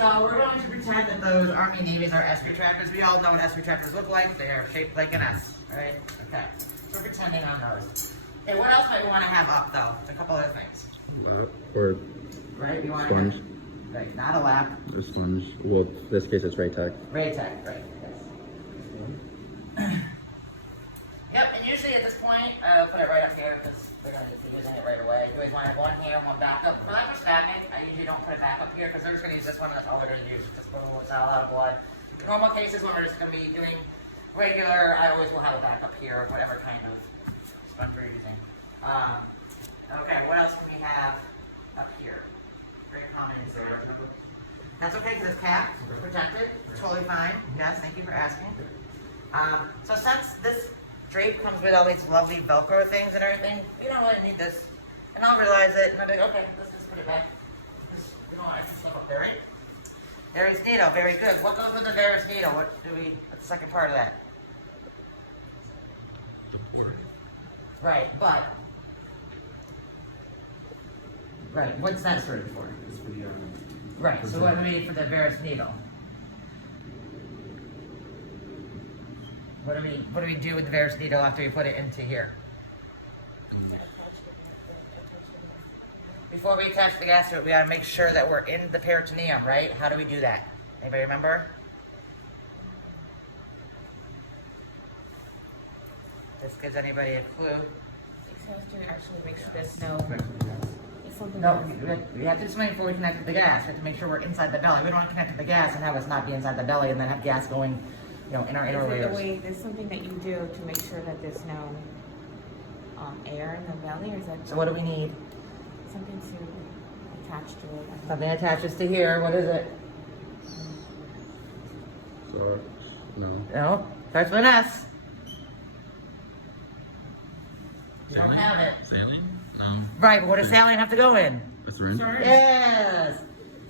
So we're going to pretend that those Army Navies are S retractors. We all know what S retractors look like. They are shaped like an S, right? Okay. So we're pretending on those. Okay, what else might we want to have up though? A couple other things. Or right? You want sponge. to have, right, not a lap. A sponge. Well, in this case it's Raytech. Raytech, right, yes. Yep, and usually at this point, put it right up here because we're going to be using it right away. You always want to have one here and one backup. For laparoscopic, I usually don't put it back up here because they're just going to use this one and that's all we're going to use. Just put a little cell out of blood. In normal cases, when we're just going to be doing regular, I always will have a backup here, whatever kind of sponge we're using. Okay, what else can we have up here? Very common insert. That's okay because it's capped, it's protected, totally fine. Yes, thank you for asking. So since this drape comes with all these lovely Velcro things and everything, we don't really need this. And I'll realize it, and I'll be like, okay, let's just put it back. We don't want extra stuff up there, right? Varus needle, very good. What goes with the Varus needle? What's the second part of that? The port. Right, but. Right, what's that served for? It's for the Right, so what do we need for the Varus needle? What do we do with the Varus needle after we put it into here? Before we attach the gas to it, we gotta make sure that we're in the peritoneum, right? How do we do that? Anybody remember? This gives anybody a clue? Actually make sure there's no, it's something No, we have to do something before we connect to the gas. We have to make sure we're inside the belly. We don't want to connect to the gas and have us not be inside the belly and then have gas going, you know, in our inner layers. there's something that you do to make sure that there's no air in the belly, or is that So what do we need? something to attach to it? Something attaches to here. What is it? So, no. No, starts with an S. You don't have it. Saline? No. Right, but what does saline have to go in? A syringe? Yes.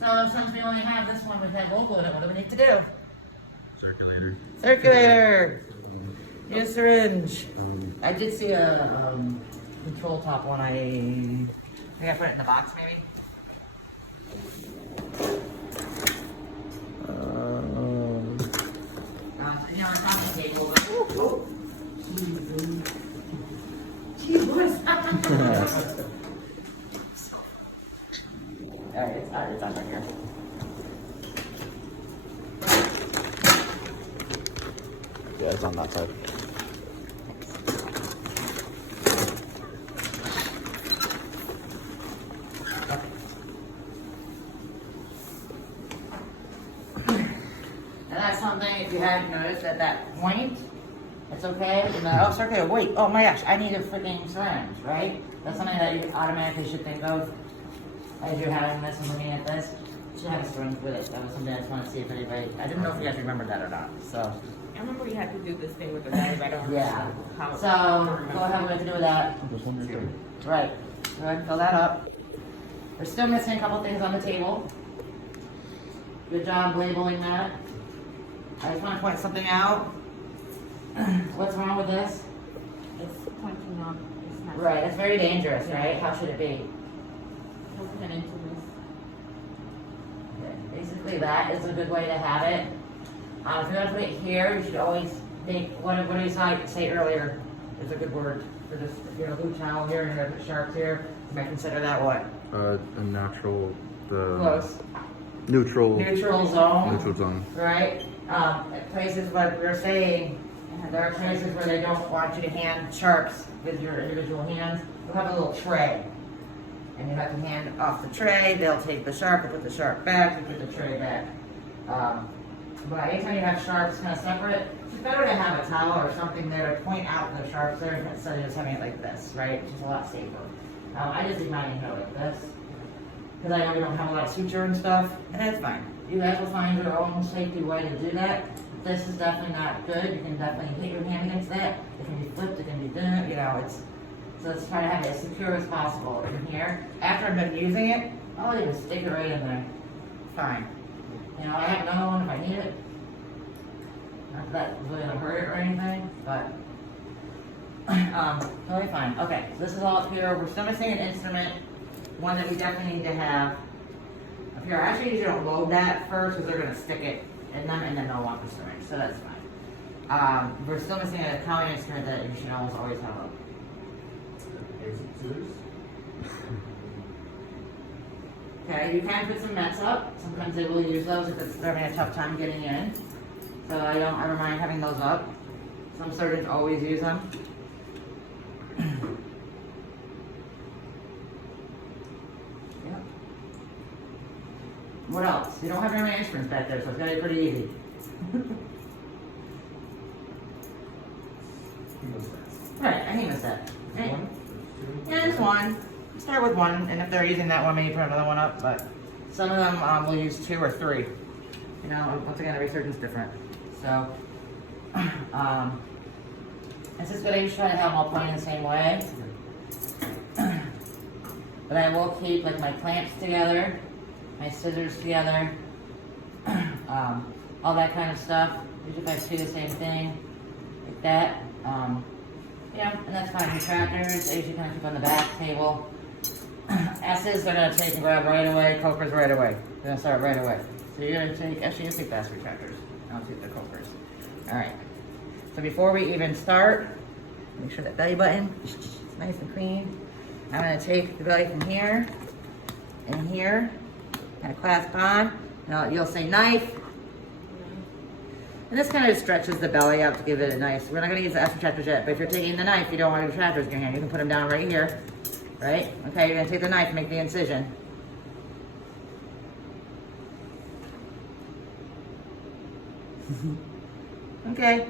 So since we only have this one with that logo in it, what do we need to do? Circulator. Circulator. Need a syringe. I did see a control top one. I think I put it in the box maybe. You know, on top of the table. Jeez, what is that? Alright, it's on right here. Yeah, it's on that side. And that's something, if you hadn't noticed, at that point, it's okay. And then, oh, circular, wait, oh my gosh, I need a freaking syringe, right? That's something that you automatically should think of as you're having this and looking at this. You should have a syringe with it. That was something I just want to see if anybody, I didn't know if you guys remembered that or not, so. I remember we had to do this thing with the belly, but I don't Yeah. know how. So, go ahead, what we have to do with that. Right, go ahead and fill that up. We're still missing a couple things on the table. Good job labeling that. I just want to point something out. What's wrong with this? It's punching up. It's not. Right, it's very dangerous, right? How should it be? Don't get into this. Basically, that is a good way to have it. If you're gonna put it here, you should always make, what did you say earlier? Is a good word for this. If you're gonna glue towel here and you're gonna put sharps here, you might consider that what? A natural, Close. neutral zone. Neutral zone. Right? At places like we were saying, there are places where they don't want you to hand sharps with your individual hands. You'll have a little tray. And you have to hand off the tray, they'll take the sharp, and put the sharp back, and put the tray back. But anytime you have sharps kind of separate, it's better to have a towel or something there to point out the sharps there instead of just having it like this, right? Which is a lot safer. I just leave mine in here like this. Because I know we don't have a lot of suture and stuff, and that's fine. You guys will find your own safety way to do that. This is definitely not good. You can definitely hit your hand against that. It can be flipped, it can be done, you know, it's, so let's try to have it as secure as possible in here. After I've been using it, I'll even stick it right in there. Fine. You know, I have another one if I need it. Not that it's really gonna hurt it or anything, but totally fine. Okay, so this is all up here. We're still missing an instrument, one that we definitely need to have. Up here, actually usually don't load that first because they're gonna stick it in them and then they'll want the syringe, so that's fine. We're still missing a counting instrument that you should almost always have up. Okay, you can put some meds up. Sometimes they will use those if they're having a tough time getting in. So I don't ever mind having those up. Some surgeons always use them. Yep. What else? You don't have very many instruments back there, so it's gonna be pretty easy. Right, a hemostat. Right. Yeah, just one. Start with one, and if they're using that one, maybe put another one up, but some of them will use 2 or 3. You know, once again, every surgeon's different. So, this is what I usually try to have them all pointing the same way. But I will keep like my clamps together, my scissors together, all that kind of stuff. Usually if I see the same thing, like that. Yeah, and that's fine. Retractors, I usually kind of keep on the back table. S's they're going to take and grab right away, cokers right away. They're going to start right away. So you're going to take, actually you take fast retractors. I'll take the cokers. Alright. So before we even start, make sure that belly button is nice and clean. I'm going to take the belly from here and here, kind of clasp on. Now you'll say knife. And this kind of stretches the belly out to give it a nice, we're not going to use the S retractors yet, but if you're taking the knife, you don't want the retractors in your hand, you can put them down right here. Right? Okay, you're going to take the knife and make the incision. Okay.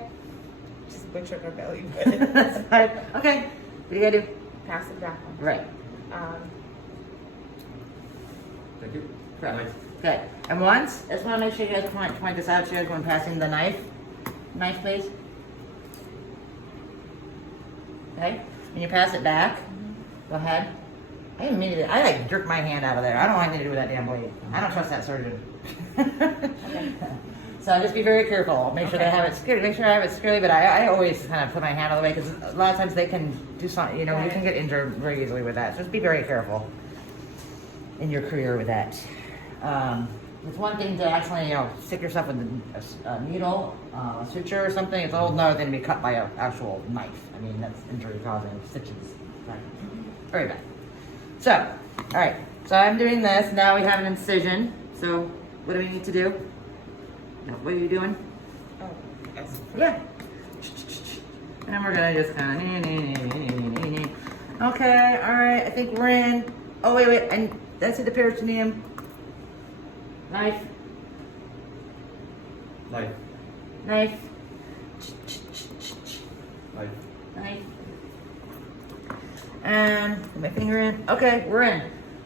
Just butchered her belly That's fine. Okay. What do you gotta do? Pass it back. Right. Thank you. Correct. Okay. And once, I just want to make sure you guys point this out to you guys when passing the knife. Knife, please. Okay. When you pass it back, go ahead. I didn't mean to. I like jerk my hand out of there. I don't want anything to do with that damn blade. I don't trust that surgeon. Okay. So just be very careful. Make sure they have it securely. Make sure I have it securely. But I always kind of put my hand out of the way because a lot of times they can do something. You know, you can get injured very easily with that. So just be very careful in your career with that. It's one thing to actually, you know, stick yourself with a needle, a suture or something. It's a whole nother thing to be cut by an actual knife. I mean, that's injury causing stitches. Very bad. So, all right. So I'm doing this. Now we have an incision. So what do we need to do? What are you doing? Oh, yes. Yeah. And then we're gonna just kind of. Okay. All right. I think we're in. Oh wait. And that's it. The peritoneum. Knife. Knife. Knife. Knife. Knife. And put my finger in. Okay, we're in.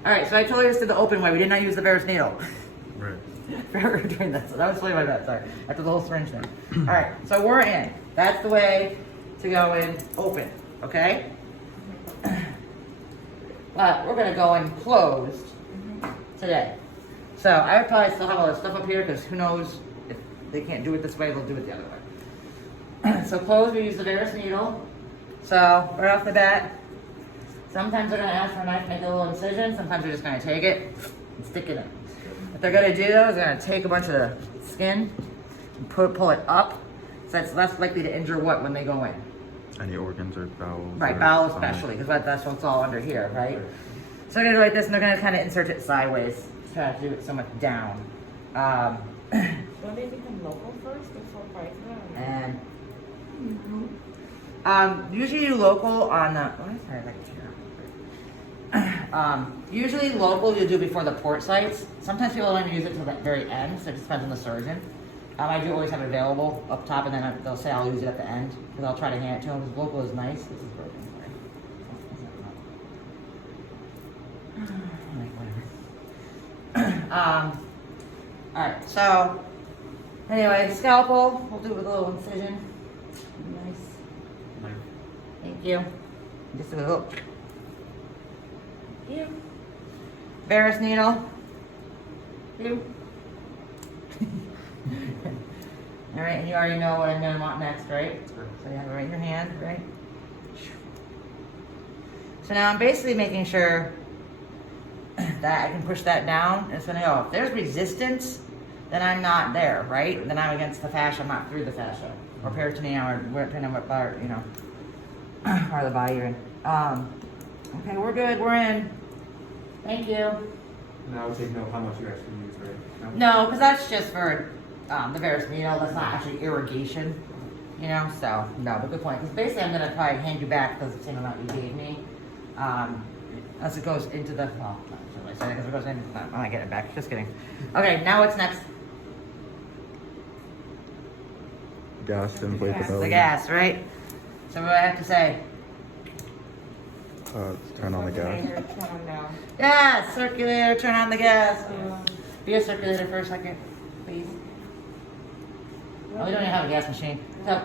All right. So I told you this to the open way. We did not use the Varus needle. Right. We're doing this. So that was really my bad. Sorry. After the whole syringe thing. All right. So we're in. That's the way to go in open. Okay. But we're gonna go in closed today. So I would probably still have all this stuff up here because who knows if they can't do it this way, they'll do it the other way. So closed, we use the Varus needle. So right off the bat, sometimes they're gonna ask for a knife to make a little incision. Sometimes they're just gonna take it and stick it in. What they're gonna do though is they're gonna take a bunch of the skin and pull it up, so that's less likely to injure what when they go in. Any organs or bowels? Right, or bowel stomach? especially, because that's what's all under here, right? So they're gonna do like this, and they're gonna kind of insert it sideways, try to do it so much down. Will they become local first before private? And usually you local on the. Oh, sorry, I like to usually local you do before the port sites. Sometimes people don't use it till the very end, so it just depends on the surgeon. I do always have it available up top, and then they'll say I'll use it at the end because I'll try to hand it to them. Because local is nice. This is broken. Sorry. All right. So anyway, scalpel. We'll do with a little incision. Nice. Knife. Thank you. Just a little. Thank you. Varus needle. You. All right, and you already know what I'm going to want next, right? So you have it right in your hand, right? So now I'm basically making sure that, I can push that down and it's gonna go. If there's resistance, then I'm not there, right? Then I'm against the fascia, I'm not through the fascia. Or peritoneum, or depending on what part, you know, part of the body you're in. Okay, we're good, we're in. Thank you. And I would take note how much you actually use, right? No, because that's just for the varus needle. That's not actually irrigation, you know. So no, but good point. Because basically, I'm gonna probably hand you back the same amount you gave me, as it goes into the. Well, not really, because it goes in. I'm not getting it back. Just kidding. Okay, now what's next? Gas to inflate the The belly. gas, right? So what do I have to say? Turn on the gas. Turn on down. Yes, circulator. Turn on the gas. Be a circulator for a second, please. Oh, we don't even have a gas machine. So,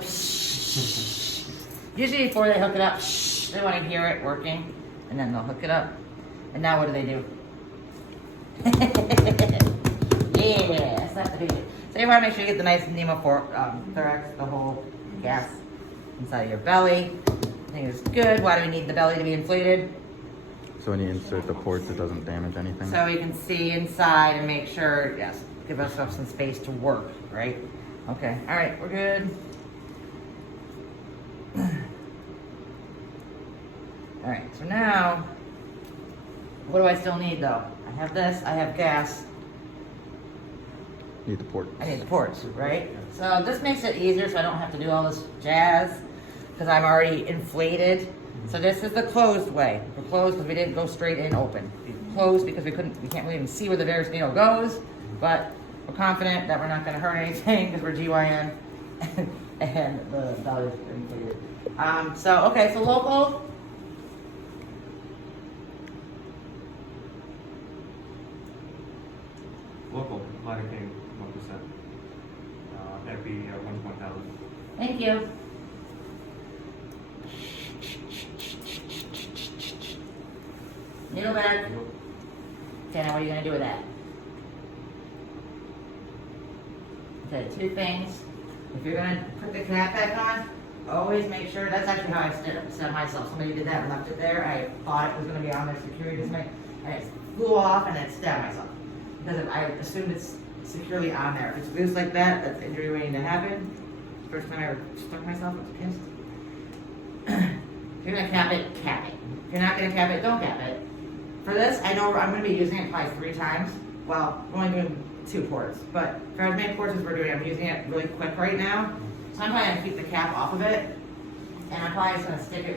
usually before they hook it up, they want to hear it working, and then they'll hook it up. And now what do? Yeah, that's the So you want to make sure you get the nice pneumothorax, the whole gas inside of your belly. I think it's good. Why do we need the belly to be inflated? So when you insert the ports, it doesn't damage anything? So we can see inside and make sure, yes, give ourselves some space to work, right? Okay, all right, we're good. All right, so now, what do I still need though? I have this, I have gas, Need the port. I need the ports, right? So this makes it easier so I don't have to do all this jazz because I'm already inflated. So this is the closed way. We're closed because we didn't go straight in open. We closed because we can't really even see where the varus needle goes, but we're confident that we're not gonna hurt anything because we're GYN and the belly is inflated. Okay, so local. Local, lidocaine, 1%. Epi, 1.0. Thank you. Needle back. Okay, now what are you gonna do with that? Okay, two things. If you're gonna put the cap back on, always make sure, that's actually how I set myself. Somebody did that and left it there. I thought it was gonna be on their security display, and it flew off and it stabbed myself. Because I assumed it's securely on there. If it's loose like that, that's injury waiting to happen. First time I ever stuck myself, I was pissed. If you're gonna cap it, cap it. If you're not gonna cap it, don't cap it. For this, I know I'm gonna be using it probably 3 times. Well, I'm only doing 2 ports, but for as many ports as we're doing, I'm using it really quick right now. So I'm probably gonna keep the cap off of it, and I'm probably just gonna stick it right